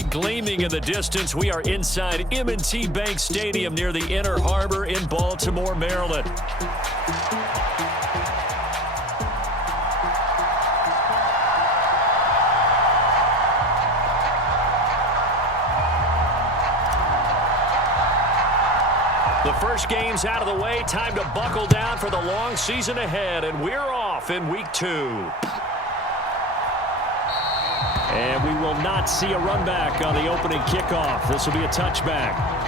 Gleaming in the distance, we are inside M&T Bank Stadium near the Inner Harbor in Baltimore, Maryland. The first game's out of the way. Time to buckle down for the long season ahead, and we're off in week 2. And we will not see a run back on the opening kickoff. This will be a touchback.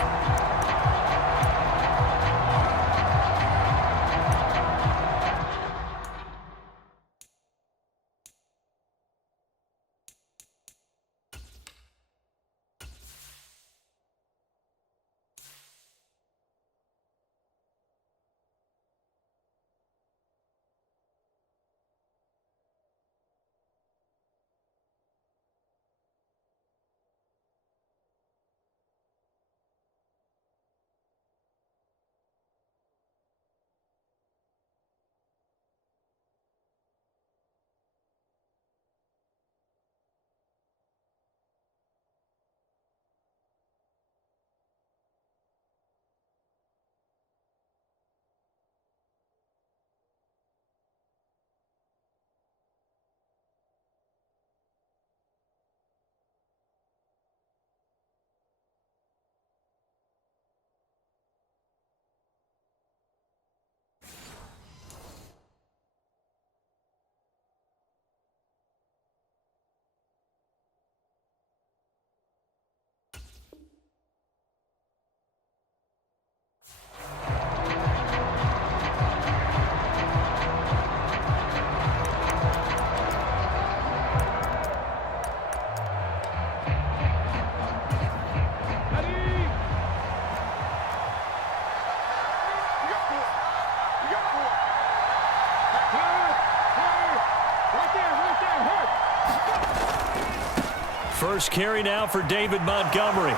First carry now for David Montgomery.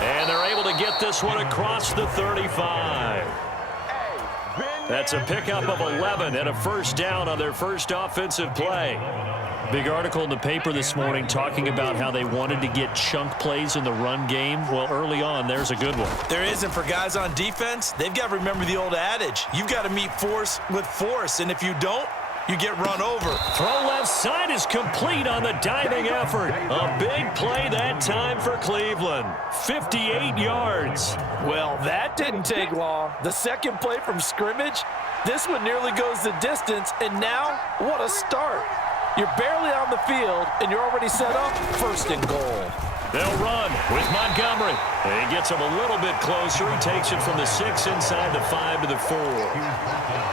And they're able to get this one across the 35. That's a pickup of 11 and a first down on their first offensive play. Big article in the paper this morning talking about how they wanted to get chunk plays in the run game. Well, early on, there's a good one. There isn't for guys on defense. They've got to remember the old adage. You've got to meet force with force, and if you don't, you get run over. Throw left side is complete on the diving effort. A big play that time for Cleveland. 58 yards. Well, that didn't take long. The second play from scrimmage, this one nearly goes the distance, and now, what a start. You're barely on the field, and you're already set up first and goal. They'll run with Montgomery. And he gets him a little bit closer. He takes it from the 6 inside the 5 to the 4.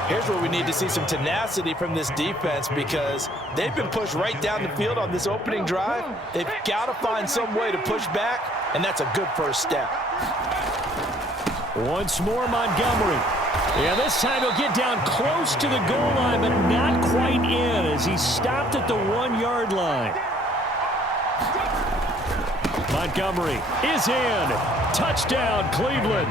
Here's where we need to see some tenacity from this defense because they've been pushed right down the field on this opening drive. They've got to find some way to push back, and that's a good first step. Once more, Montgomery. Yeah, this time he'll get down close to the goal line, but not quite in as he stopped at the 1-yard line. Montgomery is in. Touchdown, Cleveland.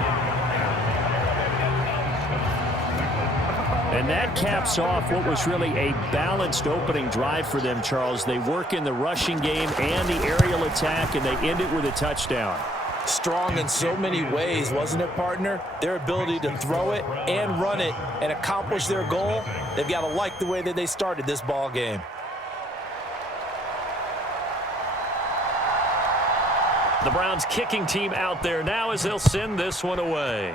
And that caps off what was really a balanced opening drive for them, Charles. They work in the rushing game and the aerial attack, and they end it with a touchdown. Strong in so many ways, wasn't it, partner? Their ability to throw it and run it and accomplish their goal, they've got to like the way that they started this ball game. The Browns kicking team out there now as they'll send this one away.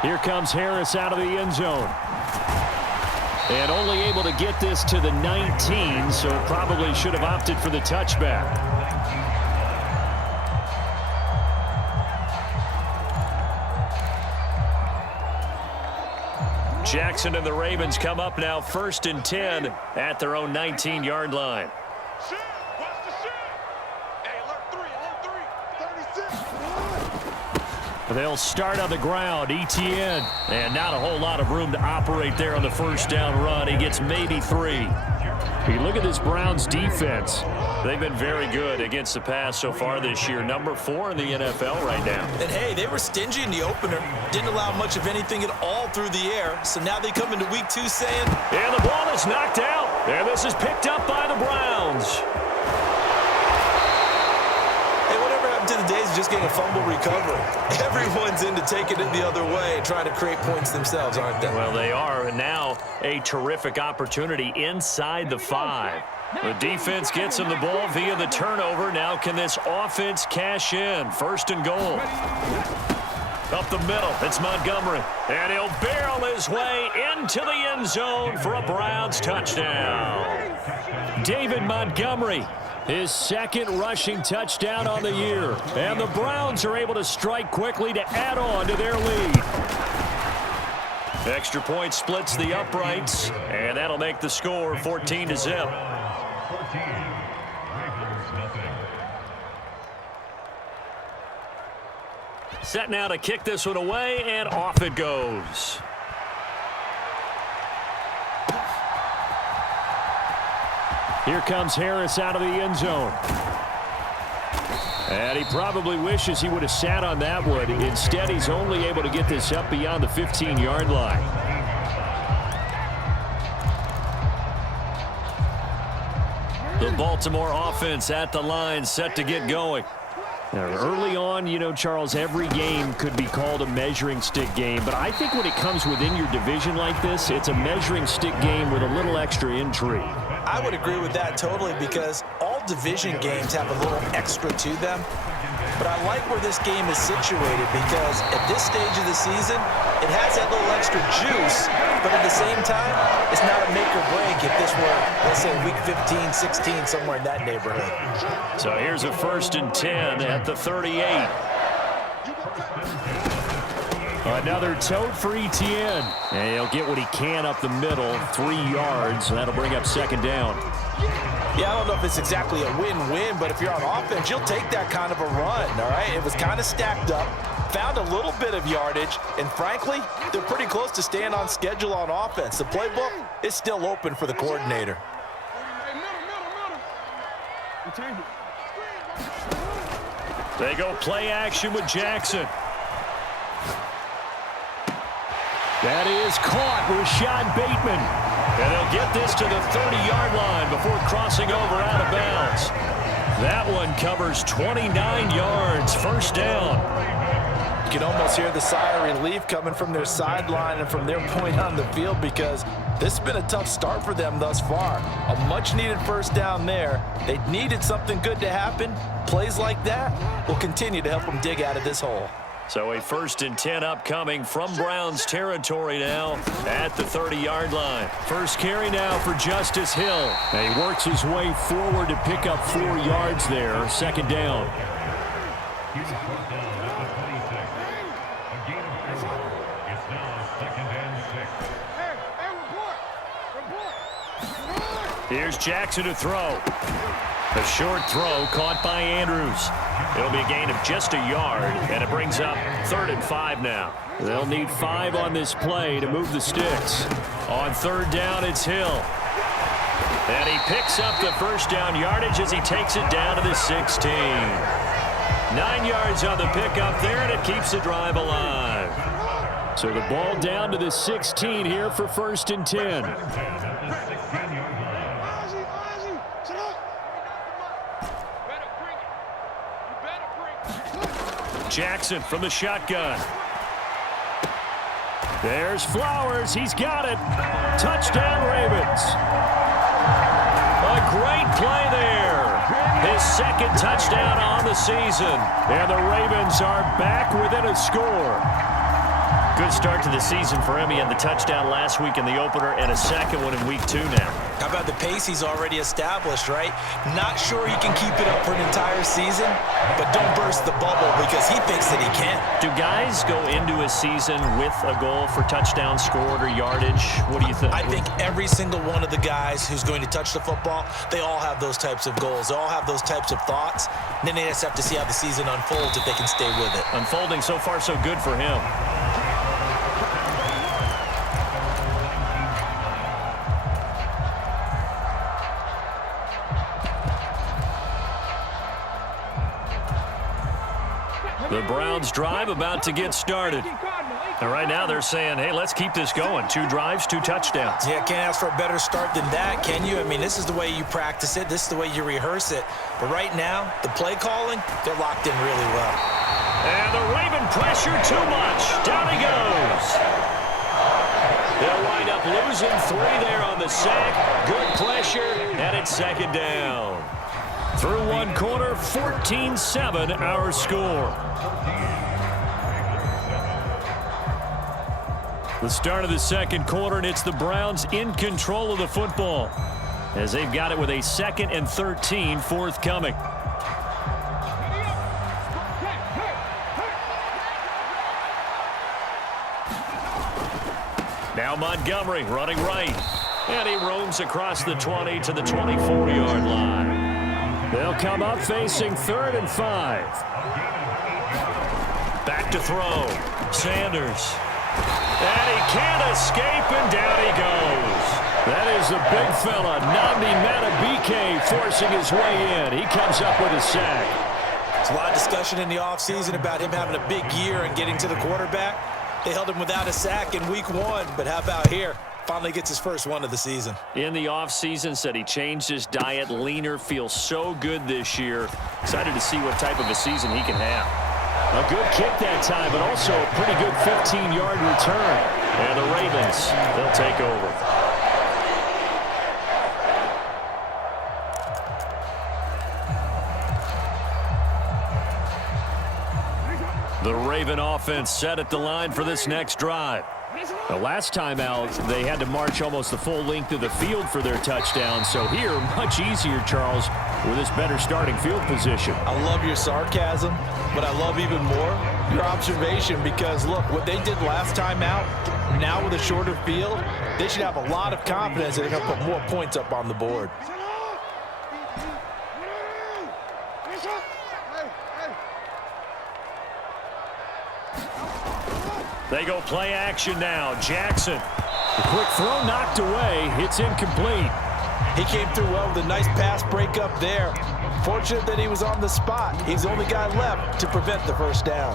Here comes Harris out of the end zone. And only able to get this to the 19, so probably should have opted for the touchback. Jackson and the Ravens come up now 1st and 10 at their own 19-yard line. They'll start on the ground. ETN. And not a whole lot of room to operate there on the first down run. He gets maybe 3. You look at this Browns defense. They've been very good against the pass so far this year. Number 4 in the NFL right now. And, hey, they were stingy in the opener. Didn't allow much of anything at all through the air. So now they come into week 2 saying, and the ball is knocked out. And this is picked up by the Browns. To the days of just getting a fumble recovery. Everyone's into taking it the other way and trying to create points themselves, aren't they? Well, they are. And now a terrific opportunity inside the 5. The defense gets him the ball via the turnover. Now can this offense cash in? First and goal. Up the middle, it's Montgomery. And he'll barrel his way into the end zone for a Browns touchdown. David Montgomery, his second rushing touchdown on the year. And the Browns are able to strike quickly to add on to their lead. Extra point splits the uprights, and that'll make the score 14-0. Set now to kick this one away, and off it goes. Here comes Harris out of the end zone. And he probably wishes he would have sat on that one. Instead, he's only able to get this up beyond the 15-yard line. The Baltimore offense at the line, set to get going. Now, early on, you know, Charles, every game could be called a measuring stick game. But I think when it comes within your division like this, it's a measuring stick game with a little extra intrigue. I would agree with that totally because all division games have a little extra to them. But I like where this game is situated because at this stage of the season, it has that little extra juice, but at the same time, it's not a make or break if this were, let's say, week 15, 16, somewhere in that neighborhood. So here's a 1st and 10 at the 38. Another tote for Etienne. And he'll get what he can up the middle, 3 yards, and that'll bring up 2nd down. Yeah, I don't know if it's exactly a win-win, but if you're on offense, you'll take that kind of a run, all right? It was kind of stacked up, found a little bit of yardage, and frankly, they're pretty close to staying on schedule on offense. The playbook is still open for the coordinator. They go play action with Jackson. That is caught, Rashad Bateman. And they'll get this to the 30-yard line before crossing over out of bounds. That one covers 29 yards, 1st down. You can almost hear the sigh of relief coming from their sideline and from their point on the field because this has been a tough start for them thus far. A much-needed 1st down there. They needed something good to happen. Plays like that will continue to help them dig out of this hole. So a 1st and 10 upcoming from Browns territory now at the 30-yard line. First carry now for Justice Hill. And he works his way forward to pick up 4 yards there. 2nd down. Here's Jackson to throw. A short throw caught by Andrews. It'll be a gain of just a yard, and it brings up 3rd and 5 now. They'll need 5 on this play to move the sticks. On 3rd down, it's Hill. And he picks up the 1st down yardage as he takes it down to the 16. 9 yards on the pickup there, and it keeps the drive alive. So the ball down to the 16 here for 1st and 10. Jackson from the shotgun. There's Flowers. He's got it. Touchdown, Ravens. A great play there. His 2nd touchdown on the season. And the Ravens are back within a score. Good start to the season for him. He had the touchdown last week in the opener and a 2nd one in week 2 now. How about the pace he's already established, right? Not sure he can keep it up for an entire season, but don't burst the bubble because he thinks that he can. Do guys go into a season with a goal for touchdowns scored or yardage? What do you think? I think every single one of the guys who's going to touch the football, they all have those types of goals. They all have those types of thoughts. And then they just have to see how the season unfolds if they can stay with it. Unfolding so far so good for him. The Browns drive about to get started. And right now they're saying, hey, let's keep this going. 2 drives, 2 touchdowns. Yeah, can't ask for a better start than that, can you? I mean, this is the way you practice it. This is the way you rehearse it. But right now, the play calling, they're locked in really well. And the Raven pressure too much. Down he goes. They'll wind up losing 3 there on the sack. Good pressure, and it's 2nd down. Through 1 quarter, 14-7 our score. The start of the 2nd quarter, and it's the Browns in control of the football as they've got it with a 2nd and 13 forthcoming. Now Montgomery running right. And he roams across the 20 to the 24-yard line. They'll come up facing 3rd and 5. Back to throw. Sanders. And he can't escape, and down he goes. That is the big fella, Nnamdi Madubuike, forcing his way in. He comes up with a sack. There's a lot of discussion in the offseason about him having a big year and getting to the quarterback. They held him without a sack in week 1, but how about here? Finally gets his first one of the season. In the offseason, said he changed his diet, leaner, feels so good this year. Excited to see what type of a season he can have. A good kick that time, but also a pretty good 15-yard return. And the Ravens, they'll take over. The Raven offense set at the line for this next drive. The last time out, they had to march almost the full length of the field for their touchdown. So here, much easier, Charles, with this better starting field position. I love your sarcasm, but I love even more your observation because, look, what they did last time out, now with a shorter field, they should have a lot of confidence that they're going to put more points up on the board. They go play action now. Jackson. The quick throw knocked away. It's incomplete. He came through well with a nice pass breakup there. Fortunate that he was on the spot. He's the only guy left to prevent the first down.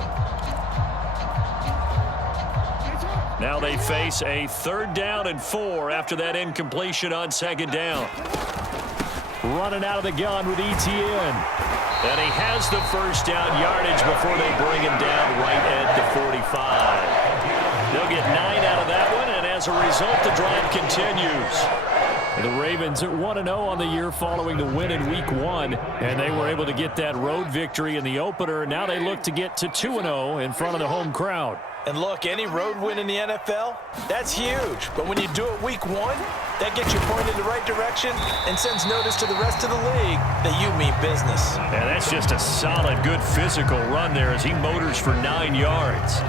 Now they face a 3rd down and 4 after that incompletion on 2nd down. Running out of the gun with Etienne. And he has the first down yardage before they bring him down right at the 45. They'll get 9 out of that one, and as a result, the drive continues. The Ravens are 1-0 on the year following the win in Week 1, and they were able to get that road victory in the opener. Now they look to get to 2-0 in front of the home crowd. And look, any road win in the NFL, that's huge. But when you do it Week 1, that gets you pointed in the right direction and sends notice to the rest of the league that you mean business. And that's just a solid, good physical run there as he motors for 9 yards.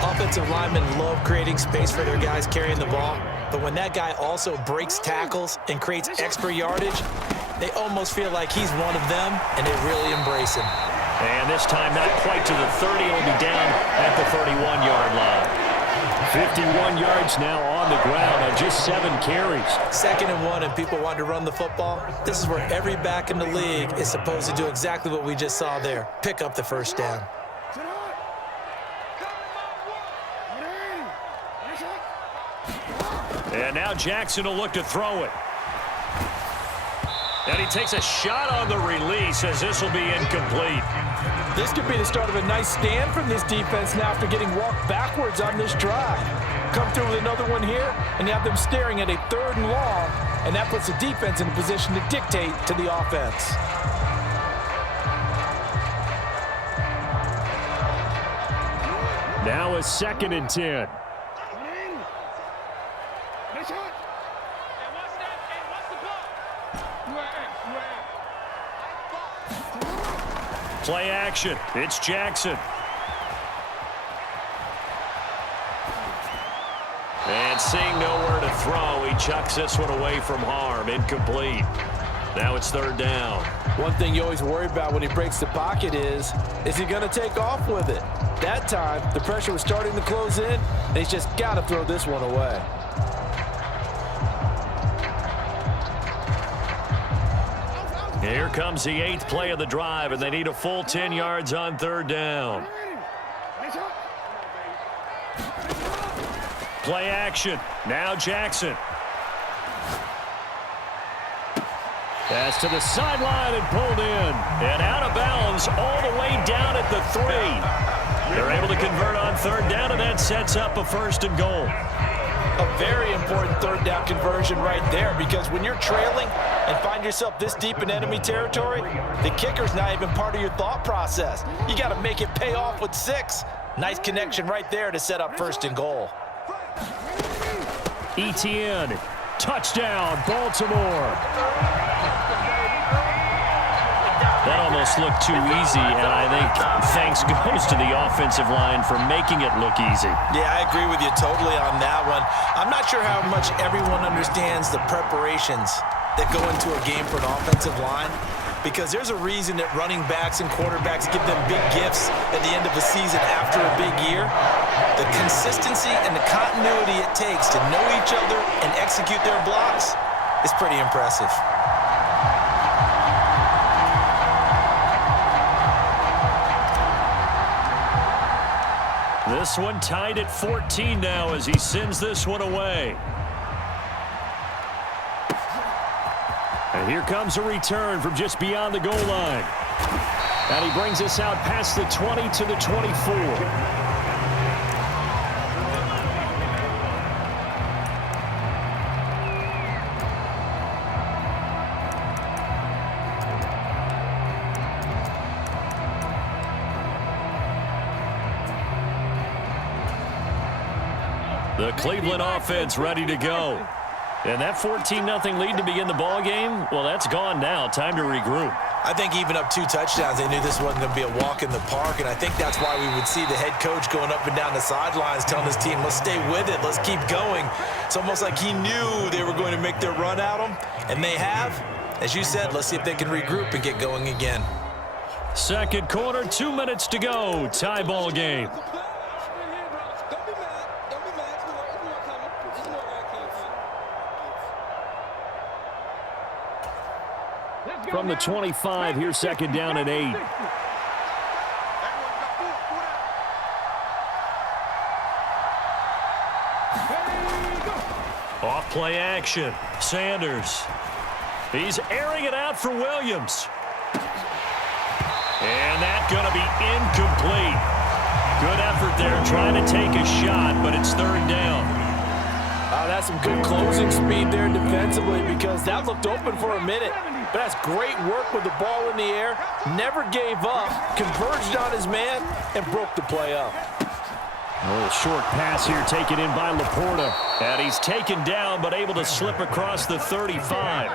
Offensive linemen love creating space for their guys carrying the ball. But when that guy also breaks tackles and creates extra yardage, they almost feel like he's one of them, and they really embrace him. And this time not quite to the 30. It'll be down at the 31-yard line. 51 yards now on the ground on just 7 carries. 2nd and 1, and people want to run the football. This is where every back in the league is supposed to do exactly what we just saw there. Pick up the first down. And now Jackson will look to throw it. And he takes a shot on the release as this will be incomplete. This could be the start of a nice stand from this defense now after getting walked backwards on this drive. Come through with another one here, and you have them staring at a 3rd and long, and that puts the defense in a position to dictate to the offense. Now a 2nd and 10. Play action. It's Jackson. And seeing nowhere to throw, he chucks this one away from harm. Incomplete. Now it's 3rd down. One thing you always worry about when he breaks the pocket is he going to take off with it? That time, the pressure was starting to close in, and he's just got to throw this one away. Here comes the 8th play of the drive, and they need a full 10 yards on 3rd down. Play action. Now Jackson. Pass to the sideline and pulled in. And out of bounds all the way down at the 3. They're able to convert on third down, and that sets up a 1st and goal. A very important third down conversion right there, because when you're trailing and find yourself this deep in enemy territory, the kicker's not even part of your thought process. You got to make it pay off with 6. Nice connection right there to set up 1st and goal. ETN, touchdown, Baltimore. That almost looked too easy, and I think thanks goes to the offensive line for making it look easy. Yeah, I agree with you totally on that one. I'm not sure how much everyone understands the preparations that go into a game for an offensive line, because there's a reason that running backs and quarterbacks give them big gifts at the end of a season after a big year. The consistency and the continuity it takes to know each other and execute their blocks is pretty impressive. This one tied at 14 now as he sends this one away. And here comes a return from just beyond the goal line. And he brings us out past the 20 to the 24. The Cleveland offense ready to go. And that 14-0 lead to begin the ball game, well, that's gone now. Time to regroup. I think even up 2 touchdowns, they knew this wasn't going to be a walk in the park, and I think that's why we would see the head coach going up and down the sidelines telling his team, let's stay with it, let's keep going. It's almost like he knew they were going to make their run at him, and they have. As you said, let's see if they can regroup and get going again. Second quarter, 2 minutes to go. Tie ball game. From the 25, here's second down and 8. Off play action. Sanders. He's airing it out for Williams. And that's going to be incomplete. Good effort there trying to take a shot, but it's third down. That's some good closing speed there defensively, because that looked open for a minute. But that's great work with the ball in the air. Never gave up, converged on his man, and broke the play up. A little short pass here taken in by Laporta. And he's taken down but able to slip across the 35.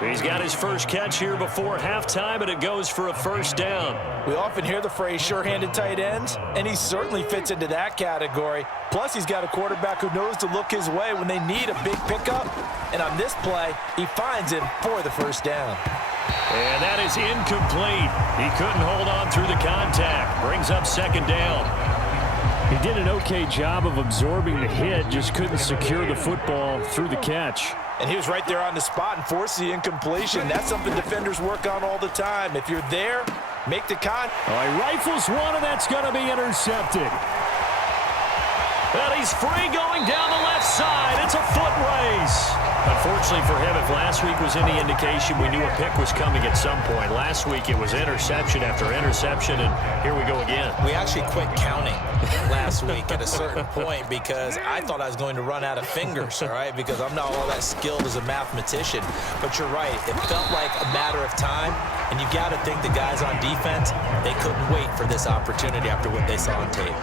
He's got his first catch here before halftime, and it goes for a first down. We often hear the phrase sure-handed tight ends, and he certainly fits into that category. Plus, he's got a quarterback who knows to look his way when they need a big pickup. And on this play, he finds him for the first down. And that is incomplete. He couldn't hold on through the contact. Brings up second down. He did an okay job of absorbing the hit, just couldn't secure the football through the catch. And he was right there on the spot and forced the incompletion. That's something defenders work on all the time. If you're there, make the con. Oh, he rifles one, and that's going to be intercepted. And he's free going down the left side. It's a foot race. Unfortunately for him, if last week was any indication, we knew a pick was coming at some point. Last week it was interception after interception, and here we go again. We actually quit counting last week at a certain point because I thought I was going to run out of fingers, all right, because I'm not all that skilled as a mathematician. But you're right. It felt like a matter of time, and you got to think the guys on defense, they couldn't wait for this opportunity after what they saw on tape.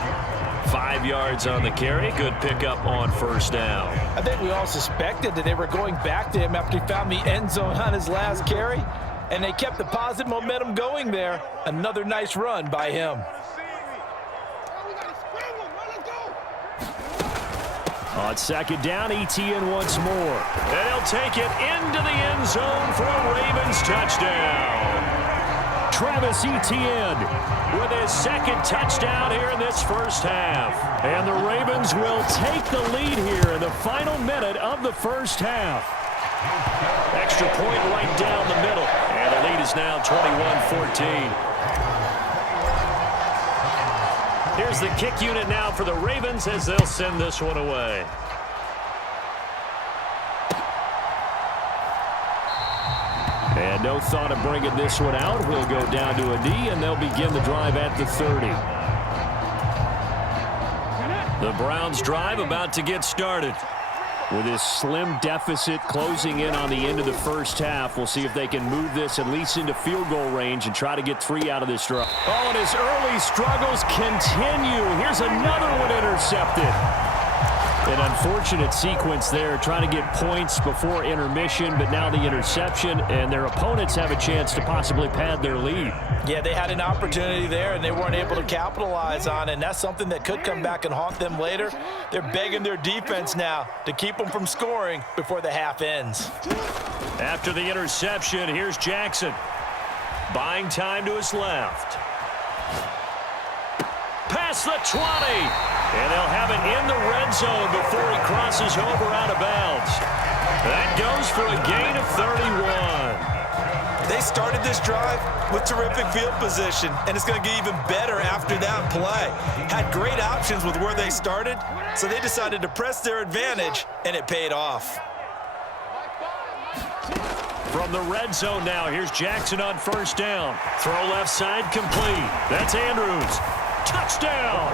5 yards on the carry. Good pickup on first down. I think we all suspected that they were going back to him after he found the end zone on his last carry, and they kept the positive momentum going there. Another nice run by him. On second down, ETN once more. And he'll take it into the end zone for a Ravens touchdown. Travis Etienne with his second touchdown here in this first half. And the Ravens will take the lead here in the final minute of the first half. Extra point right down the middle. And the lead is now 21-14. Here's Here's the kick unit now for the Ravens as they'll send this one away. And no thought of bringing this one out. He'll go down to a knee, and they'll begin the drive at the 30. The Browns' drive about to get started. With this slim deficit closing in on the end of the first half, we'll see if they can move this at least into field goal range and try to get 3 out of this drive. Oh, and his early struggles continue. Here's another one intercepted. An unfortunate sequence there, trying to get points before intermission, but now the interception, and their opponents have a chance to possibly pad their lead. Yeah, they had an opportunity there, and they weren't able to capitalize on it, and that's something that could come back and haunt them later. They're begging their defense now to keep them from scoring before the half ends. After the interception, here's Jackson. Buying time to his left. Past the 20. And they'll have it in the red zone before he crosses over out of bounds. That goes for a gain of 31. They started this drive with terrific field position, and it's going to get even better after that play. Had great options with where they started, so they decided to press their advantage, and it paid off. From the red zone now, here's Jackson on first down. Throw left side complete. That's Andrews. Touchdown!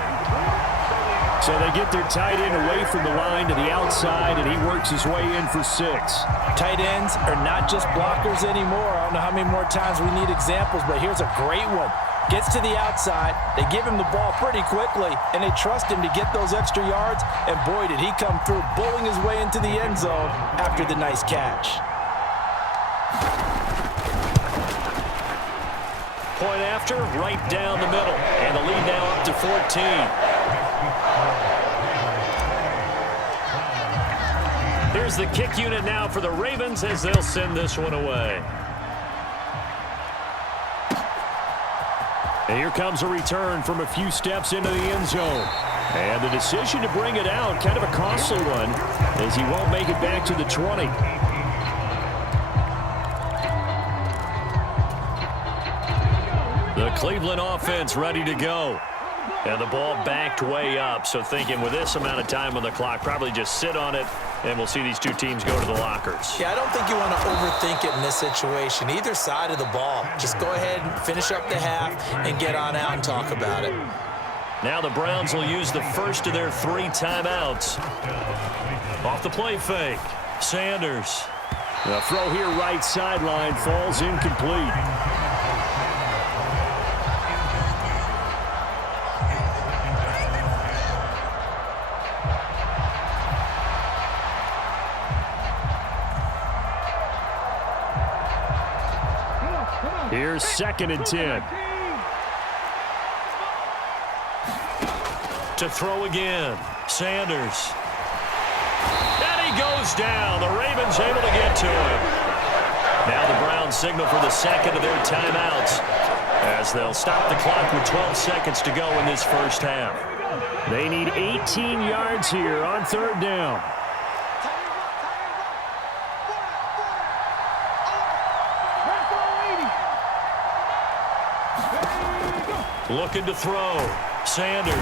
So they get their tight end away from the line to the outside, and he works his way in for 6. Tight ends are not just blockers anymore. I don't know how many more times we need examples, but here's a great one. Gets to the outside, they give him the ball pretty quickly, and they trust him to get those extra yards, and boy, did he come through, bowling his way into the end zone after the nice catch. Point after, right down the middle, and the lead now up to 14. Here's the kick unit now for the Ravens as they'll send this one away. And here comes a return from a few steps into the end zone. And the decision to bring it out, kind of a costly one, as he won't make it back to the 20. The Cleveland offense ready to go. And the ball backed way up, so thinking with this amount of time on the clock, probably just sit on it, and we'll see these two teams go to the lockers. Yeah, I don't think you want to overthink it in this situation. Either side of the ball. Just go ahead and finish up the half and get on out and talk about it. Now the Browns will use the first of their 3 timeouts. Off the play fake. Sanders. The throw here right sideline falls incomplete. Here's 2nd and 10. To throw again. Sanders. And he goes down. The Ravens able to get to him. Now the Browns signal for the second of their timeouts as they'll stop the clock with 12 seconds to go in this first half. They need 18 yards here on 3rd down. Looking to throw. Sanders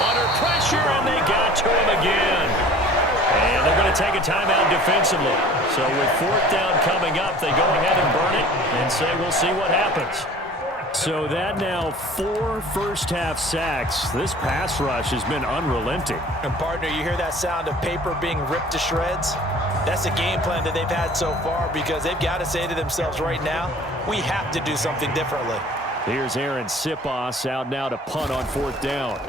under pressure, and they got to him again. And they're going to take a timeout defensively. So with 4th down coming up, they go ahead and burn it and say we'll see what happens. So that now 4 first-half sacks. This pass rush has been unrelenting. And, partner, you hear that sound of paper being ripped to shreds? That's the game plan that they've had so far because they've got to say to themselves right now, we have to do something differently. Here's Aaron Sipos out now to punt on 4th down.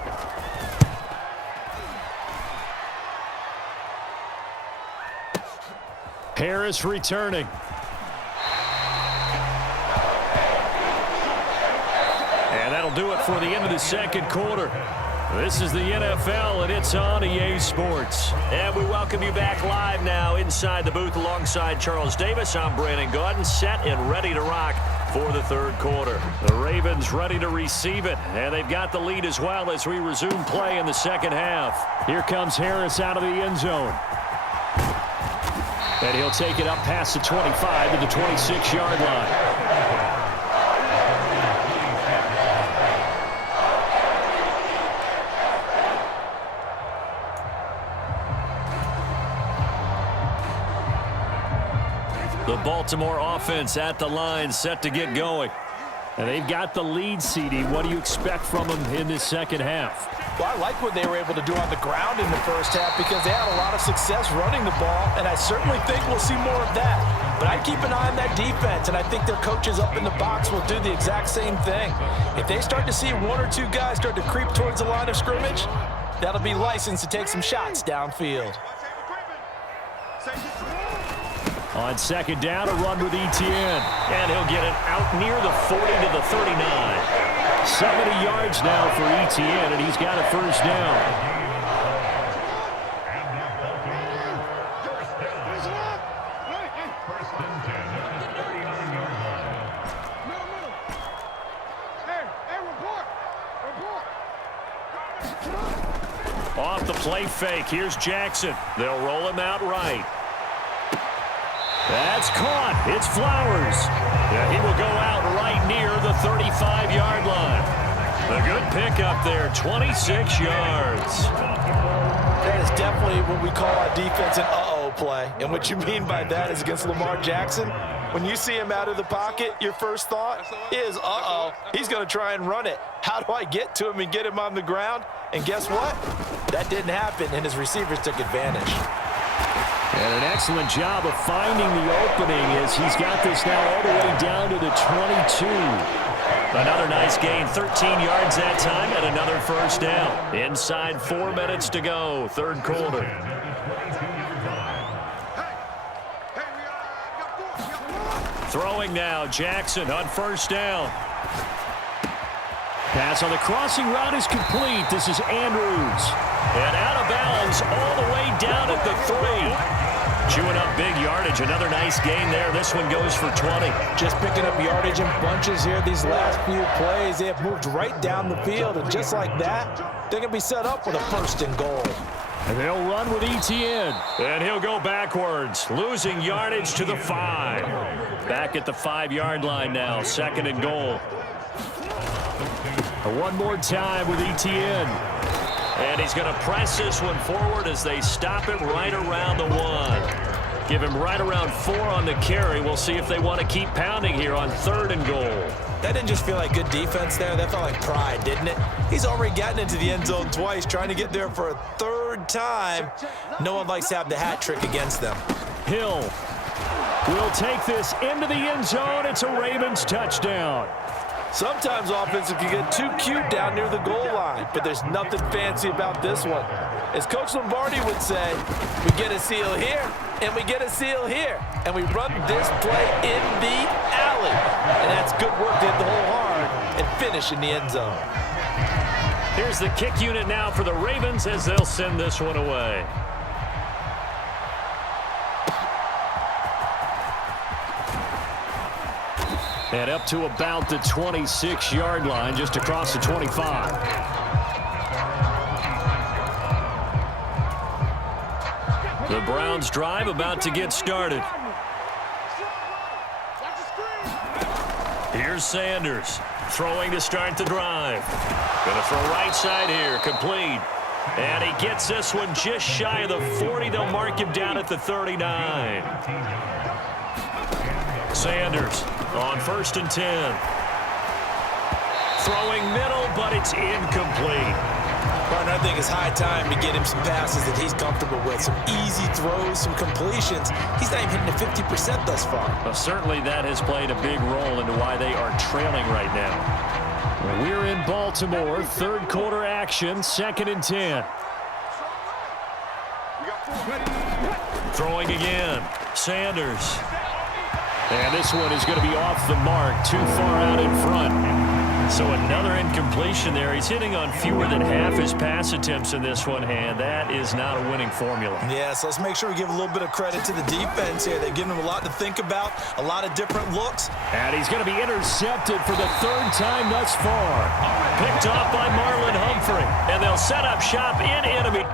Harris returning. And that'll do it for the end of the 2nd quarter. This is the NFL, and it's on EA Sports. And we welcome you back live now inside the booth alongside Charles Davis. I'm Brandon Gaudin, set and ready to rock for the 3rd quarter. The Ravens ready to receive it, and they've got the lead as well as we resume play in the 2nd half. Here comes Harris out of the end zone. And he'll take it up past the 25 to the 26-yard line. Baltimore offense at the line, set to get going. And they've got the lead, CD. What do you expect from them in this second half? Well, I like what they were able to do on the ground in the first half because they had a lot of success running the ball, and I certainly think we'll see more of that. But I keep an eye on that defense, and I think their coaches up in the box will do the exact same thing. If they start to see one or two guys start to creep towards the line of scrimmage, that'll be licensed to take some shots downfield. On second down, a run with Etienne. And he'll get it out near the 40 to the 39. 70 yards now for Etienne, and he's got a first down. Off the play fake, here's Jackson. They'll roll him out right. That's caught. It's Flowers. Yeah, he will go out right near the 35-yard line. A good pickup there, 26 yards. That is definitely what we call our defense an uh-oh play. And what you mean by that is against Lamar Jackson, when you see him out of the pocket, your first thought is, uh-oh, he's going to try and run it. How do I get to him and get him on the ground? And guess what? That didn't happen, and his receivers took advantage. And an excellent job of finding the opening as he's got this now all the way down to the 22. Another nice gain, 13 yards that time, and another first down. Inside 4 minutes to go, third quarter. Throwing now, Jackson on first down. Pass on the crossing route is complete. This is Andrews. And out of bounds all the way down at the 3. Chewing up big yardage. Another nice gain there. This one goes for 20. Just picking up yardage in bunches here these last few plays. They have moved right down the field, and just like that, they're going to be set up with a first and goal. And they'll run with Etienne. And he'll go backwards, losing yardage to the 5. Back at the 5-yard line now, second and goal. One more time with Etienne. And he's going to press this one forward as they stop him right around the 1. Give him right around 4 on the carry. We'll see if they want to keep pounding here on third and goal. That didn't just feel like good defense there. That felt like pride, didn't it? He's already gotten into the end zone twice, trying to get there for a third time. No one likes to have the hat trick against them. Hill will take this into the end zone. It's a Ravens touchdown. Sometimes offenses can get too cute down near the goal line, but there's nothing fancy about this one. As Coach Lombardi would say, we get a seal here, and we get a seal here, and we run this play in the alley. And that's good work to hit the hole hard and finish in the end zone. Here's the kick unit now for the Ravens as they'll send this one away. And up to about the 26-yard line, just across the 25. The Browns drive about to get started. Here's Sanders throwing to start the drive. Going to throw right side here, complete. And he gets this one just shy of the 40. They'll mark him down at the 39. Sanders on 1st and 10. Throwing middle, but it's incomplete. Partner, I think it's high time to get him some passes that he's comfortable with. Some easy throws, some completions. He's not even hitting the 50% thus far. Well, certainly that has played a big role into why they are trailing right now. We're in Baltimore. Third quarter action, 2nd and 10. Throwing again. Sanders. And this one is going to be off the mark, too far out in front. So another incompletion there. He's hitting on fewer than half his pass attempts in this one, and that is not a winning formula. Yeah, so let's make sure we give a little bit of credit to the defense here. They've given him a lot to think about, a lot of different looks. And he's going to be intercepted for the 3rd time thus far. Picked off by Marlon Humphrey, and they'll set up shop in enemy.